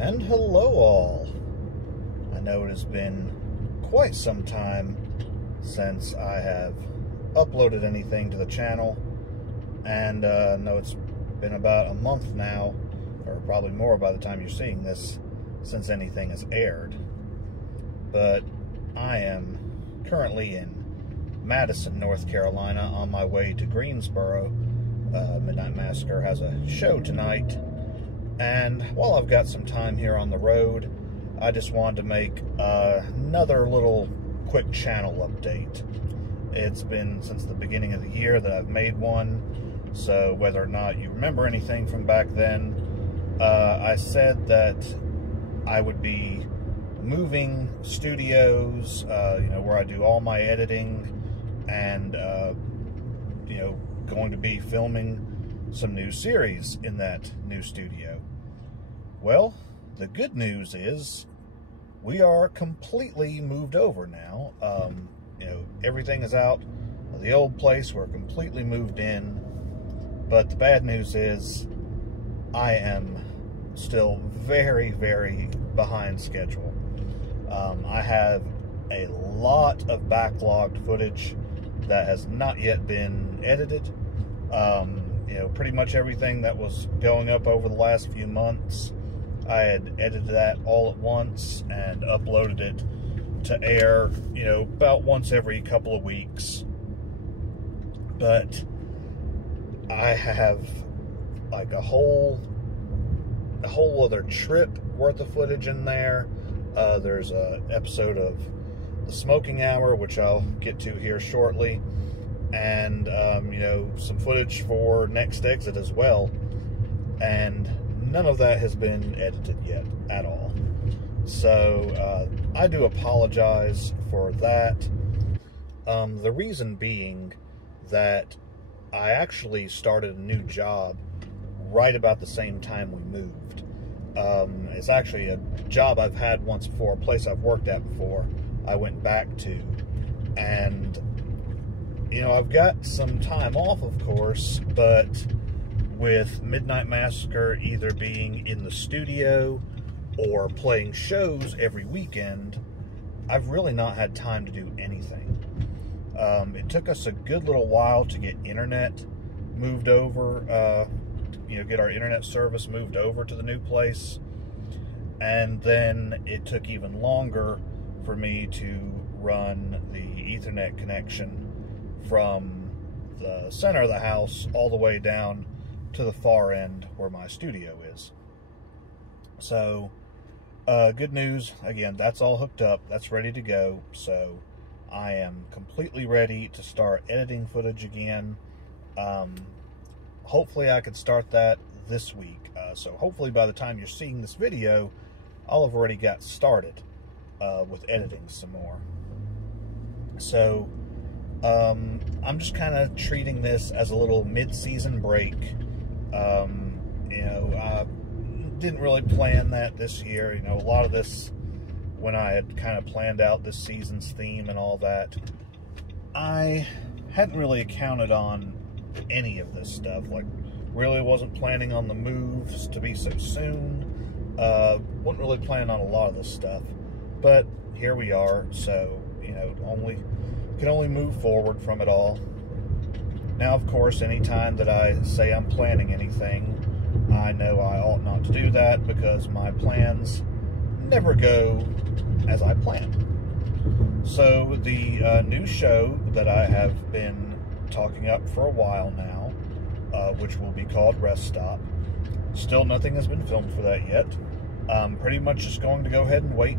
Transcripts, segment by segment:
And hello all. I know it has been quite some time since I have uploaded anything to the channel, and I know it's been about a month now, or probably more by the time you're seeing this, since anything has aired. But I am currently in Madison, North Carolina, on my way to Greensboro. Midnight Massacre has a show tonight, and while I've got some time here on the road, I just wanted to make another little quick channel update. It's been since the beginning of the year that I've made one, so whether or not you remember anything from back then, I said that I would be moving studios, where I do all my editing, and going to be filming some new series in that new studio. Well, the good news is we are completely moved over now. Everything is out of the old place. We're completely moved in. But the bad news is I am still very, very behind schedule. I have a lot of backlogged footage that has not yet been edited. Pretty much everything that was going up over the last few months, I had edited that all at once and uploaded it to air, about once every couple of weeks. But I have like a whole other trip worth of footage in there. There's an episode of The Smoking Hour, which I'll get to here shortly, and some footage for Next Exit as well, and none of that has been edited yet at all. So I do apologize for that. The reason being that I actually started a new job right about the same time we moved. It's actually a job I've had once before, a place I've worked at before, I went back to. And, I've got some time off, of course, but with Midnight Massacre either being in the studio or playing shows every weekend, I've really not had time to do anything. It took us a good little while to get internet moved over, get our internet service moved over to the new place. And then it took even longer for me to run the Ethernet connection from the center of the house all the way down to the far end where my studio is. So, good news, again, that's all hooked up, that's ready to go, so I am completely ready to start editing footage again. Hopefully I could start that this week, so hopefully by the time you're seeing this video, I'll have already got started with editing some more. So, I'm just kind of treating this as a little mid-season break. I didn't really plan that this year. A lot of this, when I had kind of planned out this season's theme and all that, I hadn't really accounted on any of this stuff. Like, really wasn't planning on the moves to be so soon. Wasn't really planning on a lot of this stuff. But here we are, so, can only move forward from it all. Now, of course, anytime that I say I'm planning anything, I know I ought not to do that, because my plans never go as I plan. So the new show that I have been talking up for a while now, which will be called Rest Stop, still nothing has been filmed for that yet. I'm pretty much just going to go ahead and wait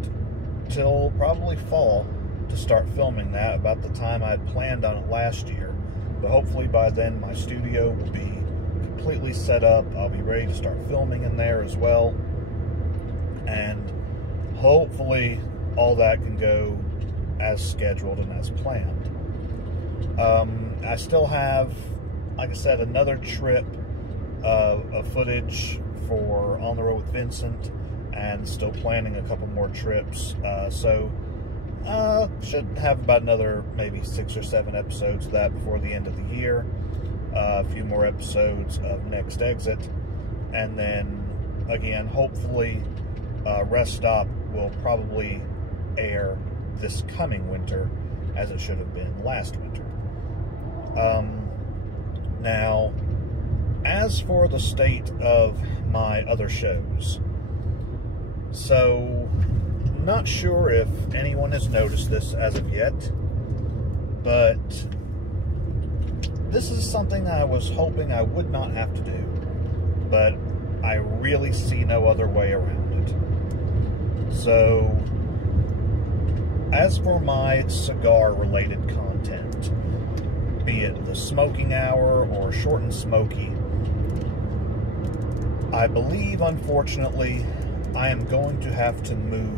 till probably fall to start filming that, about the time I had planned on it last year. But hopefully by then my studio will be completely set up. I'll be ready to start filming in there as well. And hopefully all that can go as scheduled and as planned. I still have, like I said, another trip of footage for On the Road with Vincent, and still planning a couple more trips. So should have about another maybe 6 or 7 episodes of that before the end of the year. A few more episodes of Next Exit, and then again, hopefully Rest Stop will probably air this coming winter, as it should have been last winter. Now, as for the state of my other shows, so not sure if anyone has noticed this as of yet, but this is something I was hoping I would not have to do, but I really see no other way around it. So, as for my cigar-related content, be it the smoking hour or short and smoky, I believe, unfortunately, I am going to have to move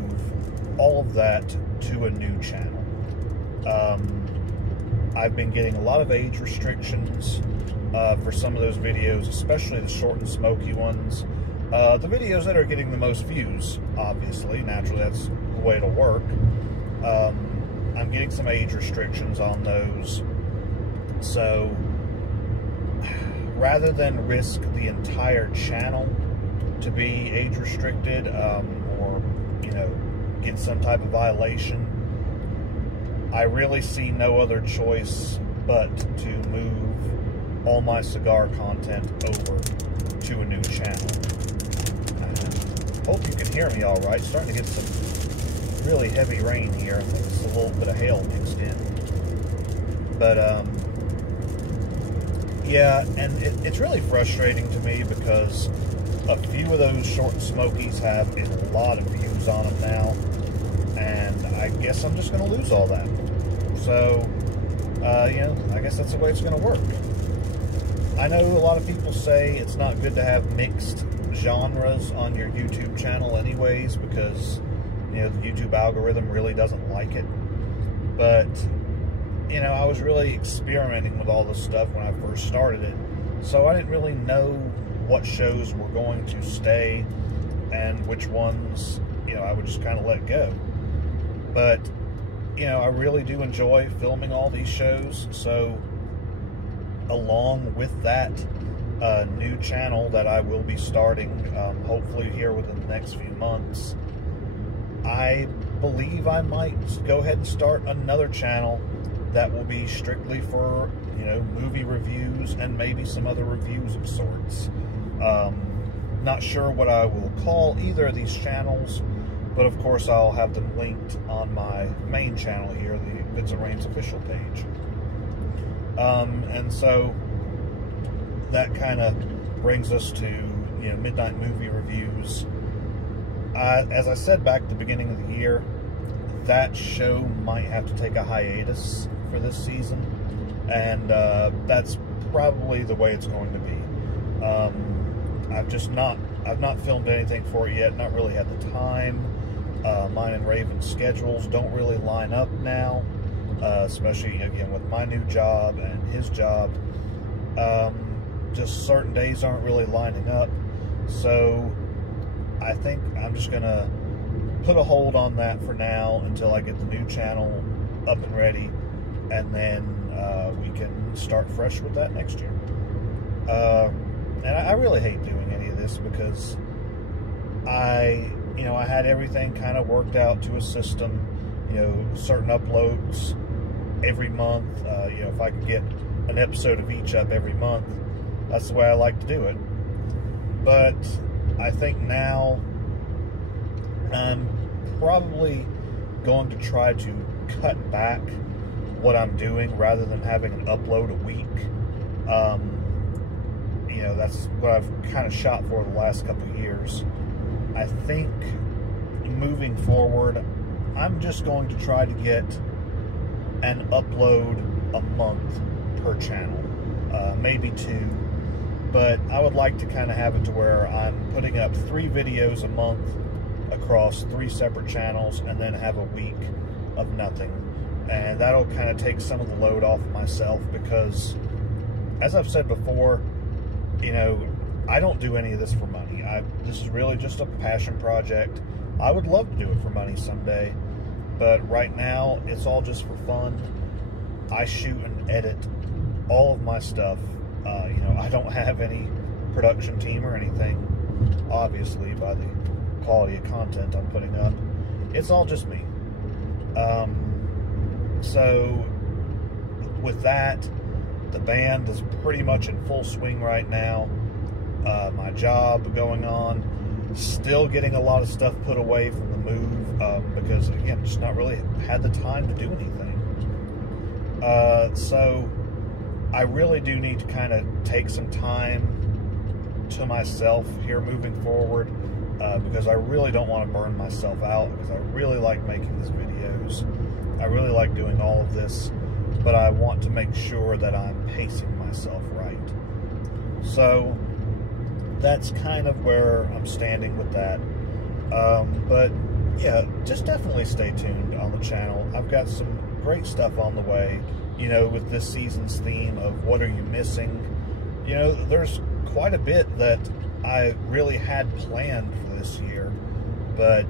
all of that to a new channel. I've been getting a lot of age restrictions for some of those videos, especially the short and smoky ones. The videos that are getting the most views, obviously, naturally, that's the way it'll work. I'm getting some age restrictions on those. So, rather than risk the entire channel to be age restricted, or, you know, get some type of violation, I really see no other choice but to move all my cigar content over to a new channel. Hope you can hear me all right. Starting to get some really heavy rain here. I think it's a little bit of hail mixed in. But, yeah, and it's really frustrating to me because a few of those short and smokies have a lot of views on them now, and I guess I'm just going to lose all that. So, you know, I guess that's the way it's going to work. I know a lot of people say it's not good to have mixed genres on your YouTube channel anyways, because, you know, the YouTube algorithm really doesn't like it. But, you know, I was really experimenting with all this stuff when I first started it, so I didn't really know what shows were going to stay and which ones, you know, I would just kind of let go. But, you know, I really do enjoy filming all these shows, so along with that new channel that I will be starting, hopefully here within the next few months, I believe I might go ahead and start another channel that will be strictly for, you know, movie reviews and maybe some other reviews of sorts. Not sure what I will call either of these channels, but of course I'll have them linked on my main channel here, the Vincent Reigns official page. And so that kind of brings us to, you know, midnight movie reviews. As I said back at the beginning of the year, that show might have to take a hiatus for this season, and that's probably the way it's going to be. I've not filmed anything for it yet, not really had the time. Mine and Raven's schedules don't really line up now, especially, again, with my new job and his job. Just certain days aren't really lining up, so I think I'm just going to put a hold on that for now until I get the new channel up and ready, and then we can start fresh with that next year. And I really hate doing any of this because I had everything kind of worked out to a system, you know, certain uploads every month. You know, if I could get an episode of each up every month, that's the way I like to do it. But I think now I'm probably going to try to cut back what I'm doing rather than having an upload a week. You know, that's what I've kind of shot for the last couple of years. I think moving forward, I'm just going to try to get an upload a month per channel, maybe 2. But I would like to kind of have it to where I'm putting up 3 videos a month across 3 separate channels, and then have a week of nothing. And that'll kind of take some of the load off of myself, because, as I've said before, you know, I don't do any of this for money. This is really just a passion project. I would love to do it for money someday, but right now it's all just for fun. I shoot and edit all of my stuff. You know, I don't have any production team or anything, obviously, by the quality of content I'm putting up. It's all just me. So with that, the band is pretty much in full swing right now. My job going on, still getting a lot of stuff put away from the move, because again, just not really had the time to do anything. So I really do need to kind of take some time to myself here moving forward, because I really don't want to burn myself out, because I really like making these videos. I really like doing all of this, but I want to make sure that I'm pacing myself right. So that's kind of where I'm standing with that. But yeah, just definitely stay tuned on the channel. I've got some great stuff on the way, you know, with this season's theme of what are you missing. You know, there's quite a bit that I really had planned for this year, but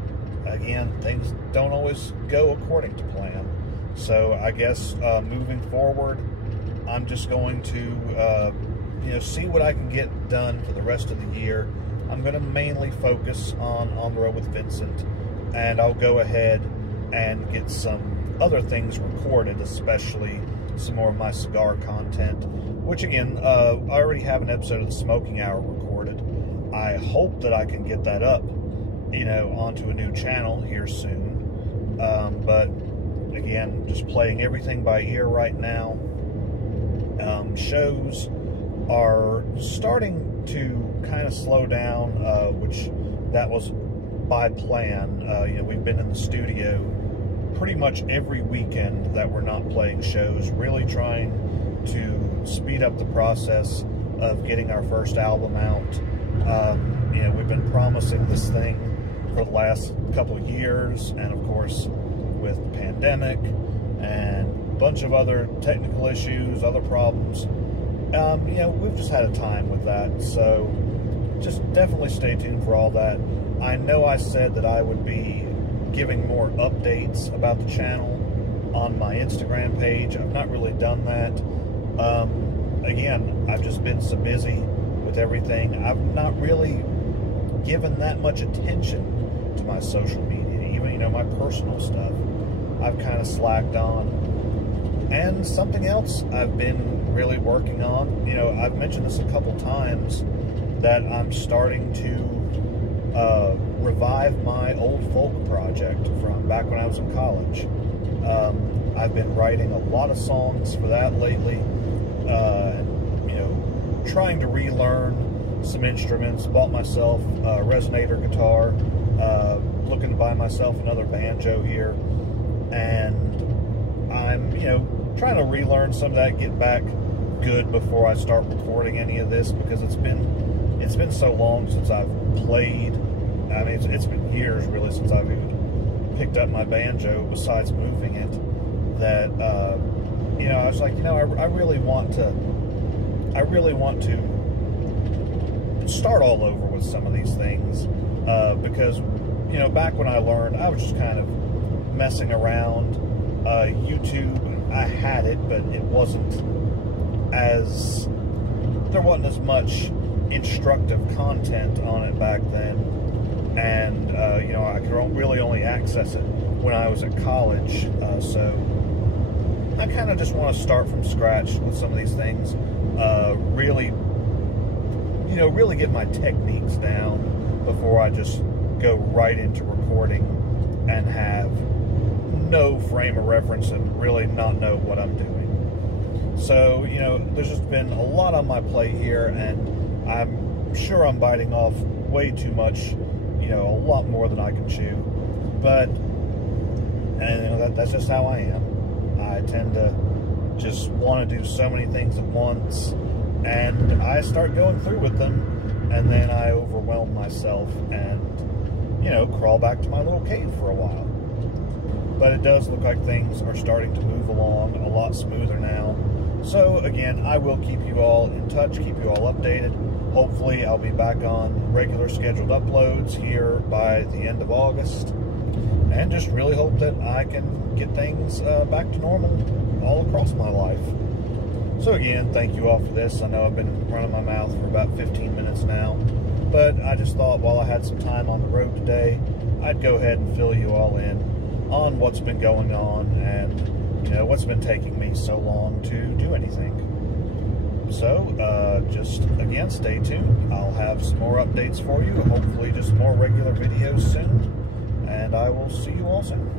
again, things don't always go according to plan. So I guess moving forward, I'm just going to you know, see what I can get done for the rest of the year. I'm going to mainly focus on the road with Vincent, and I'll go ahead and get some other things recorded, especially some more of my cigar content, which again, I already have an episode of the Smoking Hour recorded. I hope that I can get that up, you know, onto a new channel here soon. But again, just playing everything by ear right now. Shows are starting to kind of slow down, which that was by plan. You know, we've been in the studio pretty much every weekend that we're not playing shows, really trying to speed up the process of getting our first album out. You know, we've been promising this thing for the last couple of years, and of course with the pandemic and a bunch of other technical issues, other problems, you know, we've just had a time with that. So just definitely stay tuned for all that. I know I said that I would be giving more updates about the channel on my Instagram page. I've not really done that. Again, I've just been so busy with everything. I've not really given that much attention to my social media, even, you know, my personal stuff. I've kind of slacked on. And something else I've been really working on, you know, I've mentioned this a couple times, that I'm starting to revive my old folk project from back when I was in college. I've been writing a lot of songs for that lately, you know, trying to relearn some instruments. Bought myself a resonator guitar, looking to buy myself another banjo here, and I'm, you know, trying to relearn some of that, get back good before I start recording any of this, because it's been so long since I've played. I mean, it's been years really since I've even picked up my banjo, besides moving it, that you know, I was like, you know, I really want to start all over with some of these things, because, you know, back when I learned, I was just kind of messing around. YouTube, I had it, but it wasn't as, there wasn't as much instructive content on it back then, and you know, I could really only access it when I was at college, so I kind of just want to start from scratch with some of these things, really, you know, really get my techniques down before I just go right into recording and have no frame of reference and really not know what I'm doing. So, you know, there's just been a lot on my plate here, and I'm sure I'm biting off way too much, you know, a lot more than I can chew. But, and you know, that's just how I am. I tend to just want to do so many things at once, and I start going through with them, and then I overwhelm myself and, you know, crawl back to my little cave for a while. But it does look like things are starting to move along a lot smoother now. So again, I will keep you all in touch, keep you all updated. Hopefully I'll be back on regular scheduled uploads here by the end of August. And just really hope that I can get things back to normal all across my life. So again, thank you all for this. I know I've been running my mouth for about 15 minutes now. but I just thought while I had some time on the road today, I'd go ahead and fill you all in on what's been going on and, you know, what's been taking me so long to do anything. So, just, again, stay tuned. I'll have some more updates for you, hopefully just more regular videos soon, and I will see you all soon.